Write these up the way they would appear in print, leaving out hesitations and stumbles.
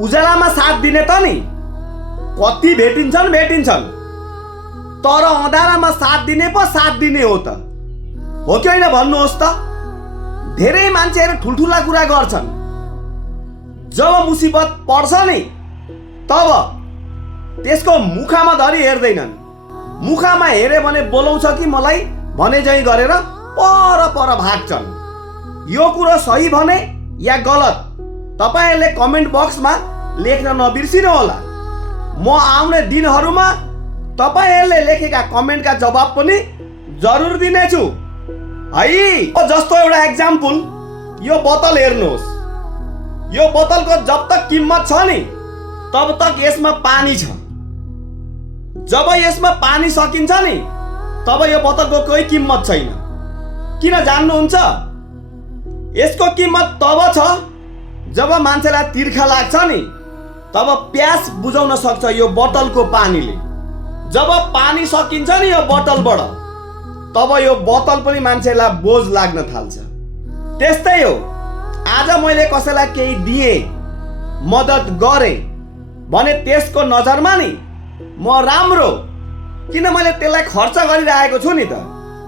उजालामा साथ दिने त नि कति भेटिन्छन् तर अँधारामा साथ दिने पो साथ दिने हो त, हो कि होइन भन्नुहोस् त। धेरै मान्छेहरू ठुल्ठुला कुरा गर्छन्, जब मुसिबत पर्छ नि तब त्यसको मुखमा धरि हेर्दैनन्। मुखमा हेरे भने बोलाउँछ कि मलाई भने जै गरेर पर भाग्छन्। यो कुरो सही भने या गलत तपाईहरुले कमेन्ट बक्समा लेख्न नबिर्सिनु होला। म आउने दिनहरुमा तपाईहरुले लेखेका कमेन्टका जवाब पनि जरुर दिनेछु है। जस्तो एउटा एक्जाम्पल, यो बोतल हेर्नुहोस्। यो बोतलको जब तक किम्मत छ नि तब तक यसमा पानी छ। जब यसमा पानी सकिन्छ नि तब यो बोतलको कोही किम्मत छैन। किन जान्नुहुन्छ? यसको किम्मत तब छ जब मान्छेलाई तिर्खा लाग्छ नि तब प्यास बुझाउन सक्छ यो बोतलको पानीले। जब पानी सकिन्छ नि यो बोतलबाट तब यो बोतल पनि मान्छेलाई बोझ लाग्न थाल्छ। त्यस्तै हो, आज मैले कसैलाई केही दिए, मद्दत गरे भने त्यसको नजरमा नि म राम्रो, किन मैले त्यसलाई खर्च गरिरहेको छु नि त,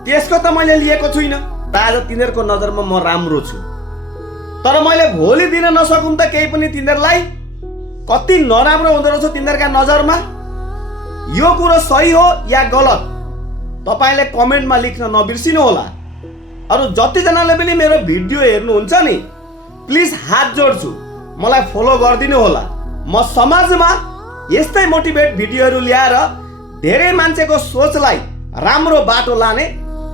त्यसको त मैले लिएको छुइनँ। आज तिनीहरूको नजरमा म राम्रो छु, तर मैले भोलि दिन नसकुँ त केही पनि तिनीहरूलाई कति नराम्रो हुँदो रहेछ तिनीहरूका नजरमा। यो कुरो सही हो या गलत तपाईले कमेन्टमा लेख्न नबिर्सिनु होला। अरु जतिजनाले पनि मेरो भिडियो हेर्नुहुन्छ नि प्लिज हात जोड्छु, मलाई फलो गरिदिनु होला। म समाजमा यस्तै मोटिभेट भिडियोहरू ल्याएर धेरै मान्छेको सोचलाई राम्रो बाटो लाने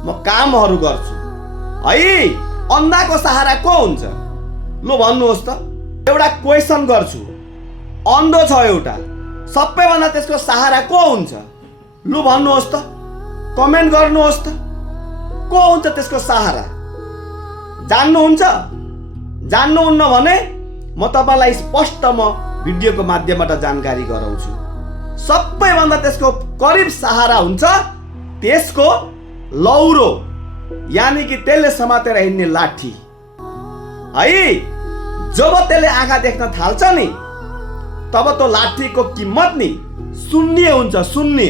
म कामहरू गर्छु है। अन्धाको सहारा को हुन्छ? लु भन्नुहोस् त। एउटा क्वेशन गर्छु, अन्धो छ एउटा, सबैभन्दा त्यसको सहारा को हुन्छ? लु भन्नुहोस् त, कमेन्ट गर्नुहोस् त, को हुन्छ त्यसको सहारा? जान्नुहुन्छ? जान्नुहुन्न भने म तपाईलाई स्पष्ट भिडियोको माध्यमबाट जानकारी गराउँछु। सबैभन्दा त्यसको करिब सहारा हुन्छ त्यसको लौरो, यानी कि त्यसले समातेर हिँड्ने लाठी है। जब त्यसले आँखा देख्न थाल्छ नि तब त्यो लाठीको किम्मत नि शून्य हुन्छ, शून्य।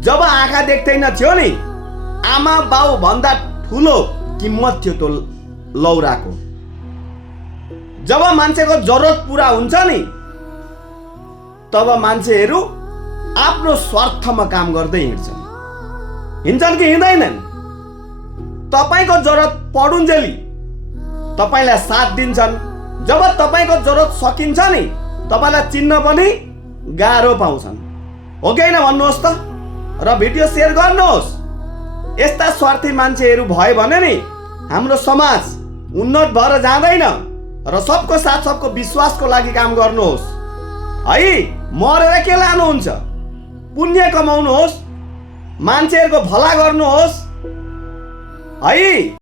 जब आँखा देख्दैन थियो नि आमा बाउ भन्दा ठुलो किम्मत थियो त्यो लौराको। जब मान्छेको जरुरत पूरा हुन्छ नि तब मान्छेहरू आफ्नो स्वार्थमा काम गर्दै हिँड्छन् कि हिँड्दैनन्? तपाईको जरुरत पडुन्जेली तपाईलाई साथ दिन्छन्। जब तपाईको जरुरत सकिन्छ नि तपाईलाई चिन्न पनि गाह्रो पाउँछन्, हो कि हैन भन्नुहोस् त। र भिडियो शेयर गर्नुहोस्। यस्ता स्वार्थी मान्छेहरू भए भने नि हाम्रो समाज उन्नत भएर जाँदैन। र सबको साथ सबको विश्वासको लागि काम गर्नुहोस् है। मरेर के लानुहुन्छ? पुण्य कमाउनुहोस्, मान्छेहरूको भला गर्नुहोस् है।